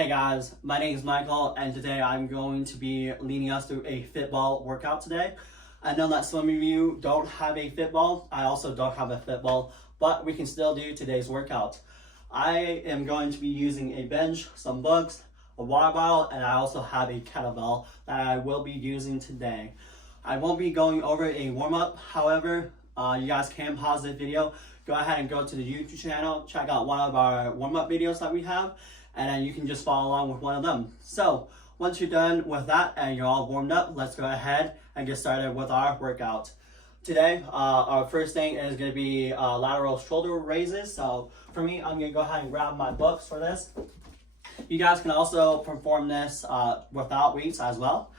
Hey guys, my name is Michael and today I'm going to be leading us through a Fitball workout today. I know that some of you don't have a Fitball. I also don't have a Fitball, but we can still do today's workout. I am going to be using a bench, some books, a water bottle, and I also have a kettlebell that I will be using today. I won't be going over a warm-up, however, you guys can pause this video, go ahead and go to the YouTube channel, check out one of our warm-up videos that we have, and then you can just follow along with one of them. So once you're done with that and you're all warmed up, let's go ahead and get started with our workout. Today, our first thing is going to be lateral shoulder raises. So for me, I'm going to go ahead and grab my books for this. You guys can also perform this without weights as well.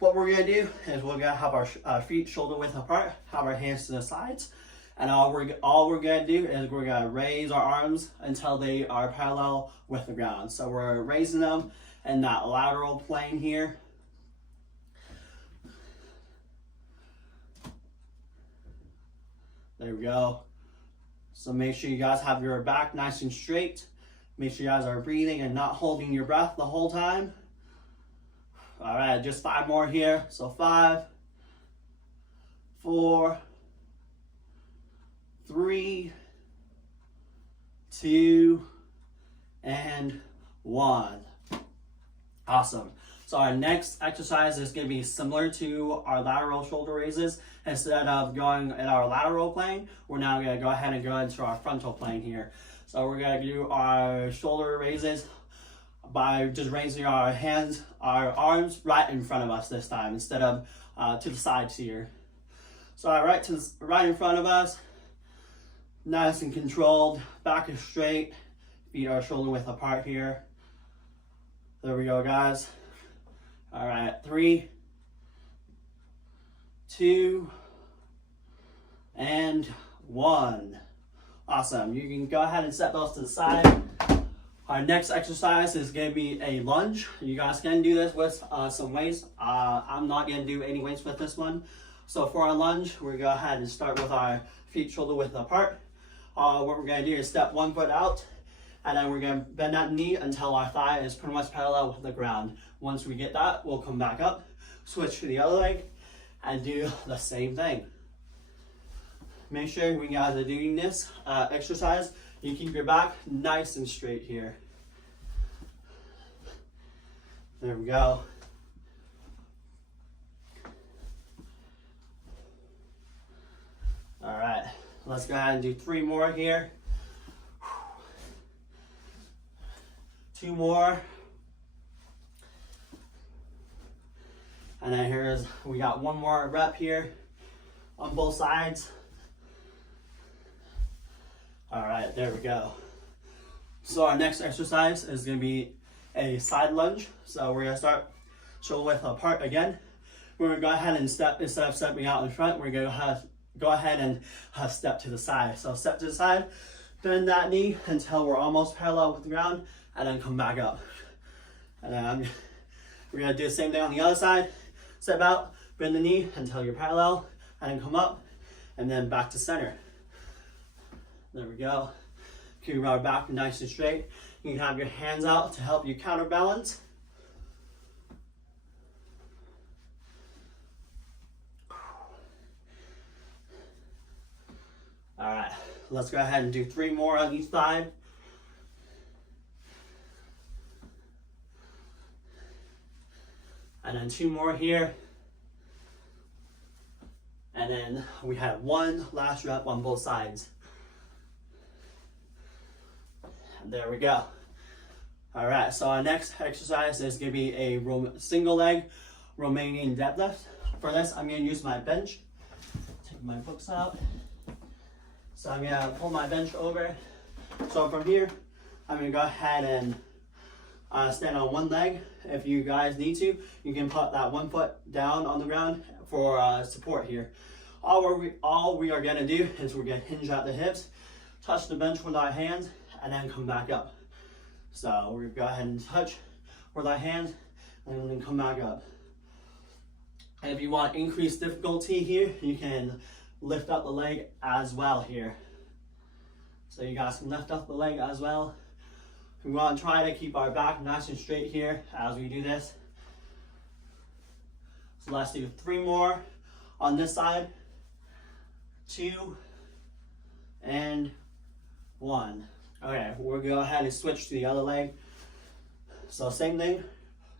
What we're going to do is we're going to have our feet shoulder width apart, have our hands to the sides, and all we're going to do is we're going to raise our arms until they are parallel with the ground. So we're raising them in that lateral plane here. There we go. So make sure you guys have your back nice and straight. Make sure you guys are breathing and not holding your breath the whole time. All right, just 5 more here. So 5, 4, 3, 2, and 1. Awesome. So our next exercise is going to be similar to our lateral shoulder raises. Instead of going in our lateral plane, we're now going to go ahead and go into our frontal plane here. So we're going to do our shoulder raises by just raising our hands, our arms right in front of us this time, instead of to the sides here. So right in front of us, nice and controlled, back is straight, feet are shoulder width apart here. There we go, guys. All right, 3, 2, and 1. Awesome. You can go ahead and set those to the side. Our next exercise is going to be a lunge. You guys can do this with some weights. I'm not going to do any weights with this one. So for our lunge, we're going to go ahead and start with our feet shoulder width apart. What we're going to do is step one foot out, and then we're going to bend that knee until our thigh is pretty much parallel with the ground. Once we get that, we'll come back up, switch to the other leg, and do the same thing. Make sure when you guys are doing this exercise, you keep your back nice and straight here. There we go. All right, let's go ahead and do 3 more here. 2 more. And then we got 1 more rep here on both sides. All right, there we go. So our next exercise is going to be a side lunge. So we're going to start shoulder width apart again. We're going to go ahead and step, instead of stepping out in front, we're going to go ahead and step to the side. So step to the side, bend that knee until we're almost parallel with the ground, and then come back up. And then we're going to do the same thing on the other side. Step out, bend the knee until you're parallel, and then come up, and then back to center. There we go. Keep our back nice and straight. You can have your hands out to help you counterbalance. All right, let's go ahead and do 3 more on each side. And then 2 more here. And then we have 1 last rep on both sides. There we go. All right, so our next exercise is going to be a single leg Romanian deadlift. For this, I'm going to use my bench. Take my books out. So I'm going to pull my bench over. So from here, I'm going to go ahead and stand on 1 leg. If you guys need to, you can put that 1 foot down on the ground for support here. All we are going to do is we're going to hinge at the hips, touch the bench with our hands, and then come back up. So we're going to go ahead and touch with our hands and then come back up. And if you want increased difficulty here, you can lift up the leg as well here. So you guys can lift up the leg as well. We want to try to keep our back nice and straight here as we do this. So let's do 3 more on this side. 2 and 1. Okay, we're gonna go ahead and switch to the other leg. So same thing,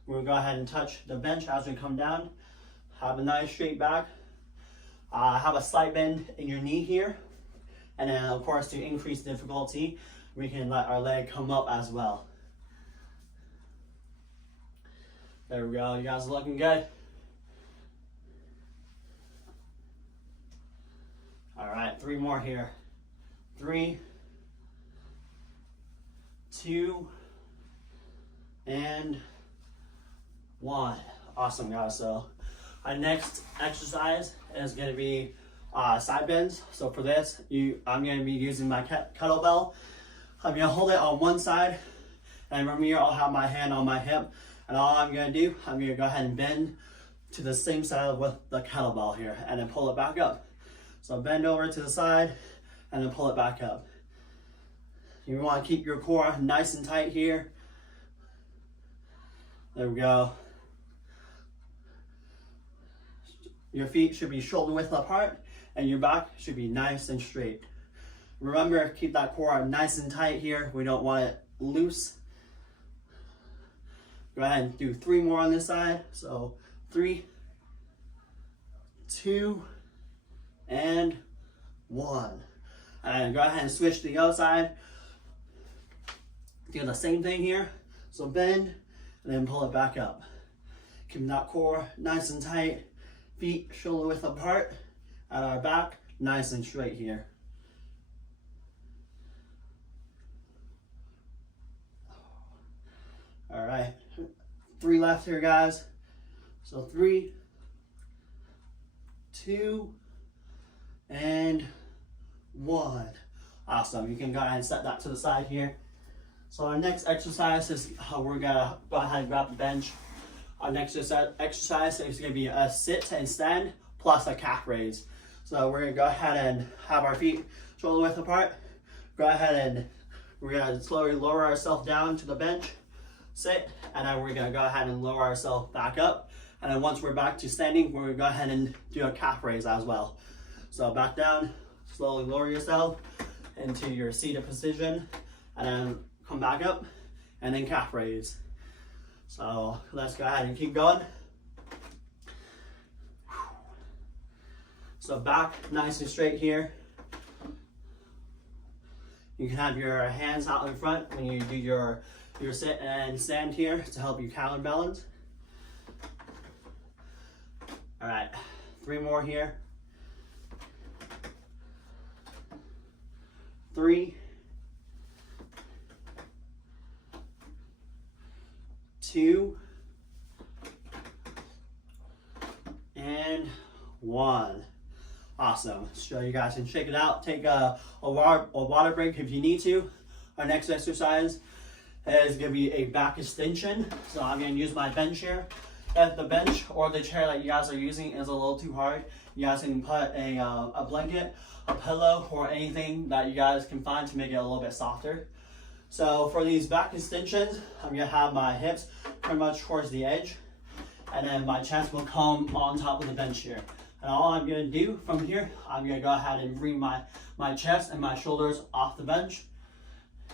we're gonna go ahead and touch the bench as we come down. Have a nice straight back. Have a slight bend in your knee here. And then of course, to increase difficulty, we can let our leg come up as well. There we go, you guys are looking good. All right, 3 more here. 3, 2, and 1. Awesome, guys. So our next exercise is going to be side bends. So for this, I'm going to be using my kettlebell. I'm going to hold it on one side, and from here I'll have my hand on my hip, and all I'm going to do, I'm going to go ahead and bend to the same side with the kettlebell here, and then pull it back up. So bend over to the side, and then pull it back up. You want to keep your core nice and tight here. There we go. Your feet should be shoulder width apart, and your back should be nice and straight. Remember, keep that core nice and tight here. We don't want it loose. Go ahead and do 3 more on this side. So 3, 2, and 1. And go ahead and switch to the other side. Do the same thing here. So bend, and then pull it back up. Keep that core nice and tight. Feet shoulder width apart. And our back nice and straight here. All right, 3 left here, guys. So 3, 2, and 1. Awesome. You can go ahead and set that to the side here. So our next exercise is we're gonna go ahead and grab the bench. Our next exercise is gonna be a sit and stand plus a calf raise. So we're gonna go ahead and have our feet shoulder width apart. Go ahead and we're gonna slowly lower ourselves down to the bench. Sit, and then we're gonna go ahead and lower ourselves back up. And then once we're back to standing, we're gonna go ahead and do a calf raise as well. So back down, slowly lower yourself into your seated position, and then come back up, and then calf raise. So let's go ahead and keep going. So back nice and straight here. You can have your hands out in front when you do your sit and stand here to help you counterbalance. All right, 3 more here. 3, 2, and 1. Awesome. So you guys can shake it out. Take a water break if you need to. Our next exercise is going to be a back extension. So I'm going to use my bench here. If the bench or the chair that you guys are using is a little too hard, you guys can put a blanket, a pillow, or anything that you guys can find to make it a little bit softer. So for these back extensions, I'm going to have my hips pretty much towards the edge, and then my chest will come on top of the bench here. And all I'm going to do from here, I'm going to go ahead and bring my chest and my shoulders off the bench,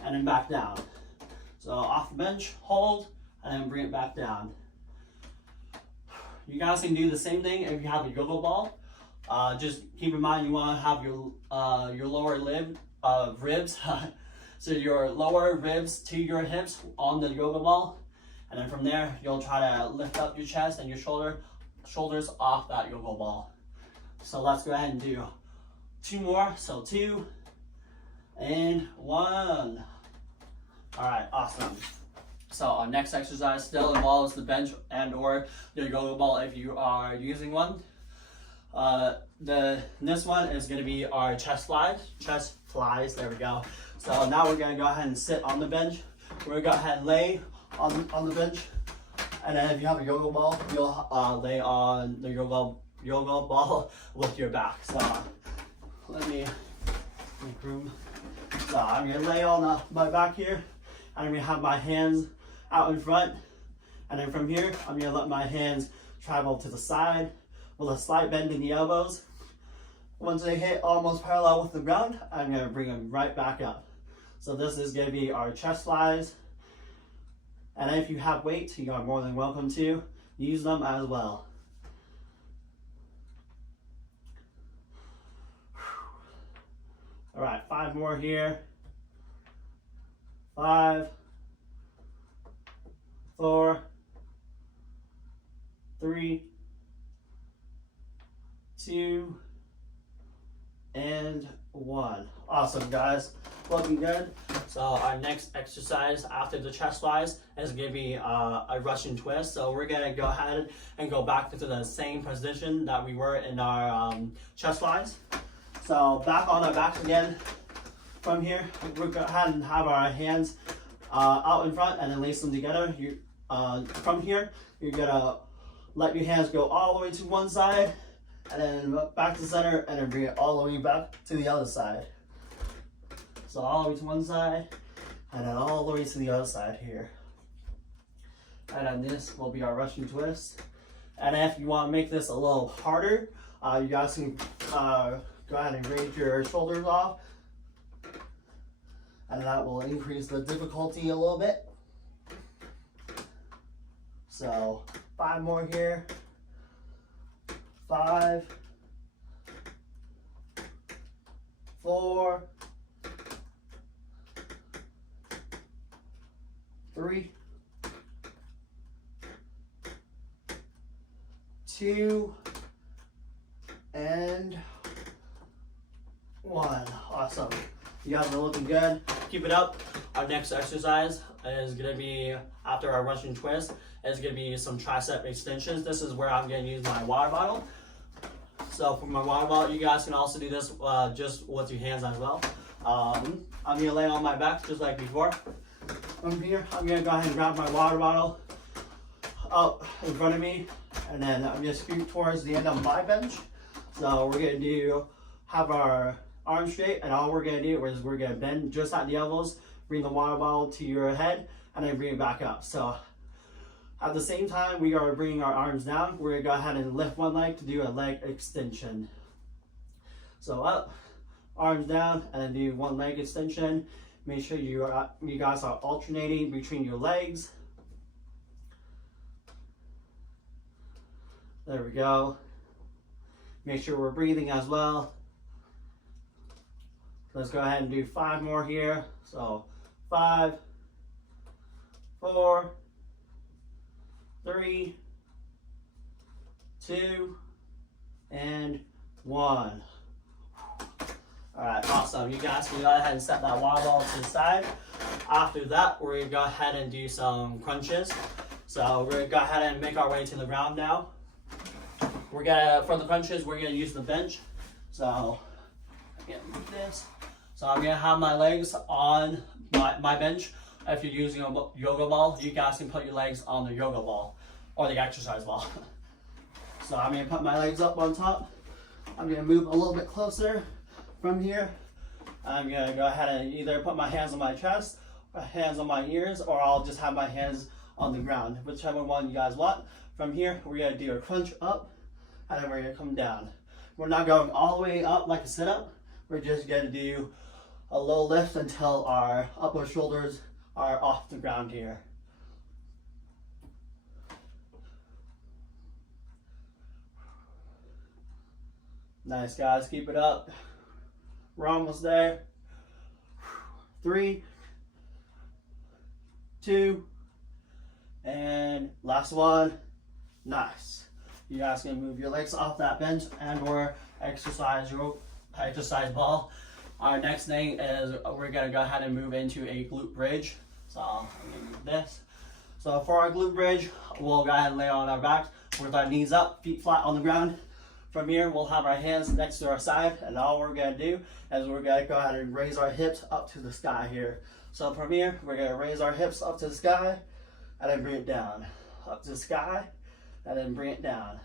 and then back down. So off the bench, hold, and then bring it back down. You guys can do the same thing if you have a yoga ball. Just keep in mind you want to have your lower ribs, so your lower ribs to your hips on the yoga ball, and then from there you'll try to lift up your chest and your shoulders off that yoga ball. So let's go ahead and do 2 more. So 2 and 1. All right, awesome. So our next exercise still involves the bench and or the yoga ball if you are using one. This one is going to be our chest flies. There we go. So now we're going to go ahead and sit on the bench. We're going to go ahead and lay on the bench, and then if you have a yoga ball, you'll lay on the yoga ball with your back. So let me make room. So I'm going to lay on my back here, and I'm gonna have my hands out in front. And then from here, I'm gonna let my hands travel to the side with a slight bend in the elbows. Once they hit almost parallel with the ground, I'm gonna bring them right back up. So this is gonna be our chest flies. And if you have weights, you are more than welcome to use them as well. All right, 5 more here. 5, 4, 3, 2, and 1. Awesome, guys. Looking good. So our next exercise after the chest flies is going to be a Russian twist. So we're going to go ahead and go back to the same position that we were in our chest flies. So back on our backs again. From here, we're going to go ahead and have our hands out in front and then lace them together. From here, you're going to let your hands go all the way to one side and then back to the center and then bring it all the way back to the other side. So all the way to one side and then all the way to the other side here. And then this will be our Russian twist. And if you want to make this a little harder, you guys can go ahead and raise your shoulders off. And that will increase the difficulty a little bit. So 5 more here. 5, 4, 3, 2, and 1. Awesome. You guys are looking good. Keep it up. Our next exercise is going to be, after our Russian twist, is going to be some tricep extensions. This is where I'm going to use my water bottle. So for my water bottle, you guys can also do this just with your hands as well. I'm going to lay on my back just like before. From here, I'm going to go ahead and grab my water bottle up in front of me, and then I'm going to scoot towards the end of my bench. So we're going to have our arms straight, and all we're going to do is we're going to bend just at the elbows, bring the water bottle to your head, and then bring it back up. So at the same time, we are bringing our arms down. We're going to go ahead and lift one leg to do a leg extension. So up, arms down, and then do one leg extension. Make sure you guys are alternating between your legs. There we go. Make sure we're breathing as well. Let's go ahead and do 5 more here. So 5, 4, 3, 2, and 1. All right, awesome. You guys can go ahead and set that water bottle to the side. After that, we're gonna go ahead and do some crunches. So we're gonna go ahead and make our way to the ground now. For the crunches, we're gonna use the bench. So I'm gonna move this. So I'm gonna have my legs on my bench. If you're using a yoga ball, you guys can put your legs on the yoga ball or the exercise ball. So I'm gonna put my legs up on top. I'm gonna move a little bit closer from here. I'm gonna go ahead and either put my hands on my chest, or hands on my ears, or I'll just have my hands on the ground, whichever one you guys want. From here, we're gonna do a crunch up, and then we're gonna come down. We're not going all the way up like a sit-up. We're just gonna do a little lift until our upper shoulders are off the ground here. Nice, guys, keep it up. We're almost there. 3, 2, and last one. Nice. You guys can move your legs off that bench and or exercise ball. Our next thing is we're gonna go ahead and move into a glute bridge. So I'm gonna move this. So for our glute bridge, we'll go ahead and lay on our backs with our knees up, feet flat on the ground. From here, we'll have our hands next to our side, and all we're gonna do is we're gonna go ahead and raise our hips up to the sky here. So from here, we're gonna raise our hips up to the sky, and then bring it down. Up to the sky, and then bring it down.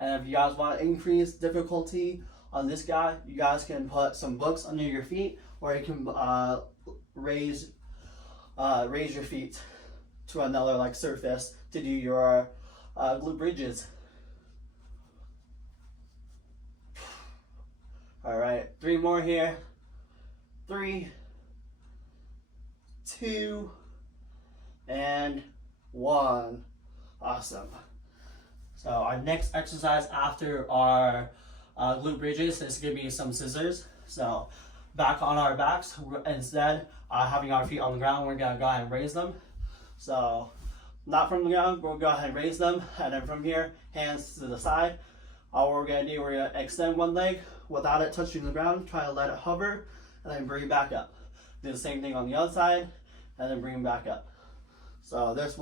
And if you guys want to increase difficulty On this guy, you guys can put some books under your feet, or you can raise your feet to another like surface to do your glute bridges. All right, 3 more here. 3, 2, and 1. Awesome. So our next exercise after our glute bridges is going to be some scissors. So back on our backs, instead having our feet on the ground, we're going to go ahead and raise them. So not from the ground, we'll go ahead and raise them, and then from here, hands to the side. All we're going to do, we're going to extend one leg without it touching the ground, try to let it hover, and then bring it back up. Do the same thing on the other side, and then bring it back up. So this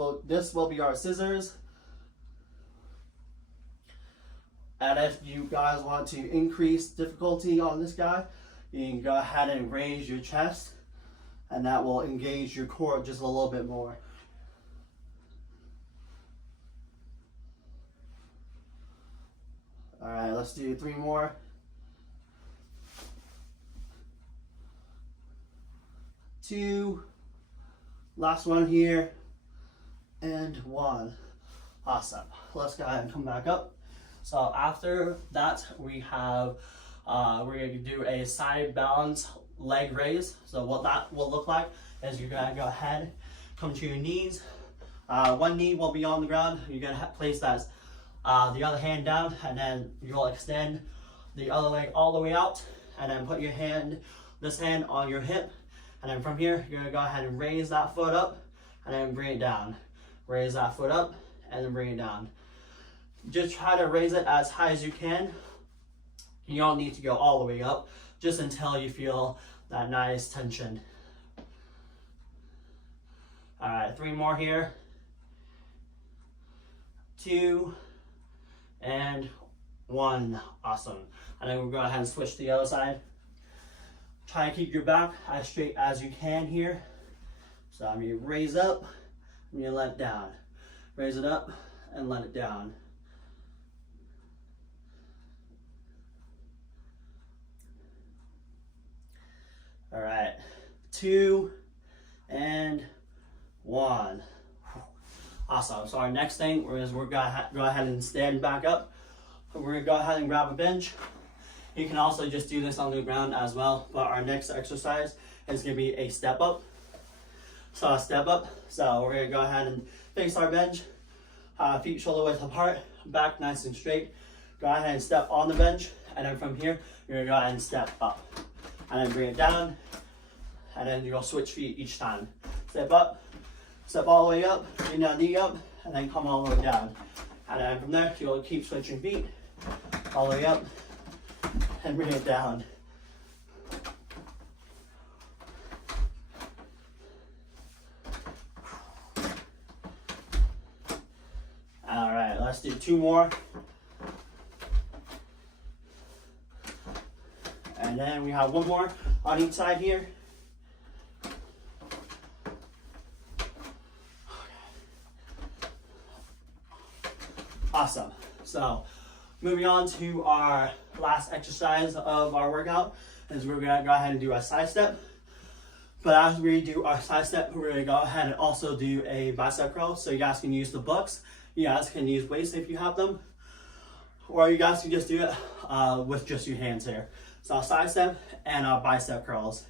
will be our scissors. And if you guys want to increase difficulty on this guy, you can go ahead and raise your chest, and that will engage your core just a little bit more. All right, let's do 3 more. 2, last one here, and 1. Awesome. Let's go ahead and come back up. So after that, we have we're going to do a side balance leg raise. So what that will look like is you're going to go ahead, come to your knees. One knee will be on the ground. You're going to place that the other hand down, and then you'll extend the other leg all the way out, and then put your hand, this hand on your hip, and then from here you're going to go ahead and raise that foot up, and then bring it down. Raise that foot up, and then bring it down. Just try to raise it as high as you can. You don't need to go all the way up, just until you feel that nice tension. All right, 3 more here. 2, and 1. Awesome. And then we'll go ahead and switch to the other side. Try to keep your back as straight as you can here. So I'm going to raise up, I'm going to let it down. Raise it up and let it down. All right, 2, and 1. Awesome. So our next thing is we're gonna go ahead and stand back up. We're gonna go ahead and grab a bench. You can also just do this on the ground as well, but our next exercise is gonna be a step up. So a step up. So we're gonna go ahead and face our bench, feet shoulder width apart, back nice and straight. Go ahead and step on the bench, and then from here, you're gonna go ahead and step up. And then bring it down, and then you'll switch feet each time. Step up, step all the way up, bring that knee up, and then come all the way down. And then from there, you'll keep switching feet, all the way up, and bring it down. All right, let's do 2 more. And then we have 1 more on each side here. Awesome. So moving on to our last exercise of our workout is we're going to go ahead and do a side step. But as we do our side step, we're going to go ahead and also do a bicep curl. So you guys can use the books. You guys can use weights if you have them. Or you guys can just do it with just your hands here. So side step and bicep curls.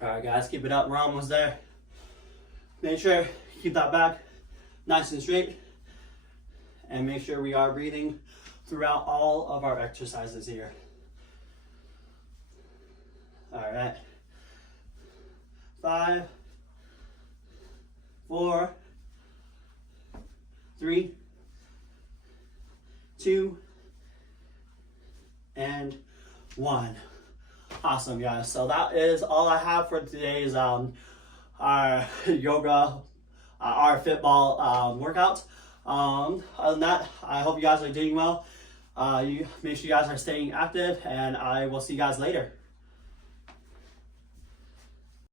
All right, guys, keep it up. We're almost there. Make sure you keep that back nice and straight, and make sure we are breathing throughout all of our exercises here. All right. 5, 4, 3, 2, and 1. Awesome, guys. So that is all I have for today's our yoga, our Fitball workout. Other than that, I hope you guys are doing well. You make sure you guys are staying active, and I will see you guys later.